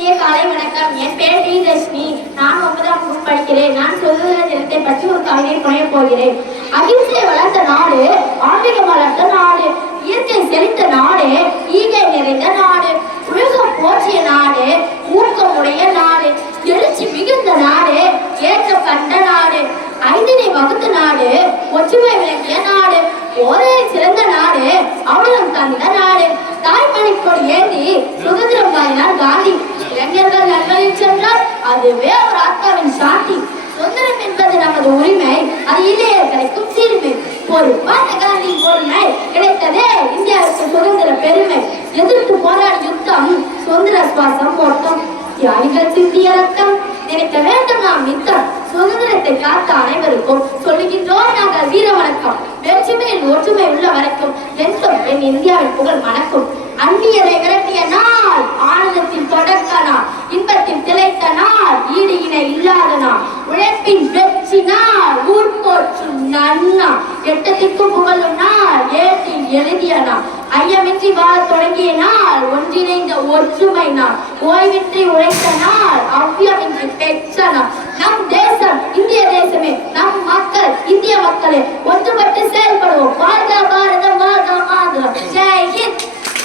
இனிய காலை வணக்கம். என் பேர் டி. தர்ஷினி நான் ஒன்பதாம் வகுப்பு படிக்கிறேன். நான் சுதந்திர தினத்தை பற்றி ஒரு கவிதை புனைய போகிறேன். அகிம்சை வளர்த்த நாடு ஆன்மீகம் வளர்த்த நாடு இயற்கை செழித்த நாடு ஈகை நிறைந்த நாடு உலகம் போற்றிய நாடு ஊக்கமுடைய நாடு எழுச்சி மிகுந்த நாடு ஏற்ற கண்ட நாடு ஐந்தினை வகுத்த நாடு ஒற்றுமை விளக்கிய நாடு ஒரே சிறந்த நாடு அவலம் தந்த நாடு. தாய்மணி கொடி ஏந்தி சுதந்திரம் வாங்கினார் காந்தி. அதுவே ஒரு ஆத்மாவின் சாந்தி. சுதந்திரம் என்பது நமது உரிமை. அது இல்லையே கிடைக்கும் சீர்மை பொறுப்பான காந்தி பொறுமை கிடைத்ததே இந்தியாவுக்கு சுதந்திர பெருமை. எதிர்த்து போராடி யுத்தம் சுதந்திர சுவாசம் போட்டோம். தியாகிகள் சிந்திய ரத்தம். நினைக்க வேண்டும் நாம் யுத்தம். சுதந்திரத்தை காத்த அனைவருக்கும் சொல்லுகின்றோம் நாங்கள் வீர வணக்கம். வேற்றுமையில் ஒற்றுமை உள்ள வரைக்கும். என் சொல்வேன் இந்தியாவின் புகழ் மணக்கும்? அந்நியரை நன்னா எட்டு திக்கு புகழுனா ஏட்டில் எழுதிய நாள். ஐயமின்றி வாழ தொடங்கிய நாள் ஒன்றிணைந்த ஒற்றுமை நாள். ஓய்வின்றி உழைத்த நாள் அவ்வியமின்றி பெற்ற நாள். நம் தேசம் இந்திய தேசமே நம் மக்கள் இந்திய மக்களே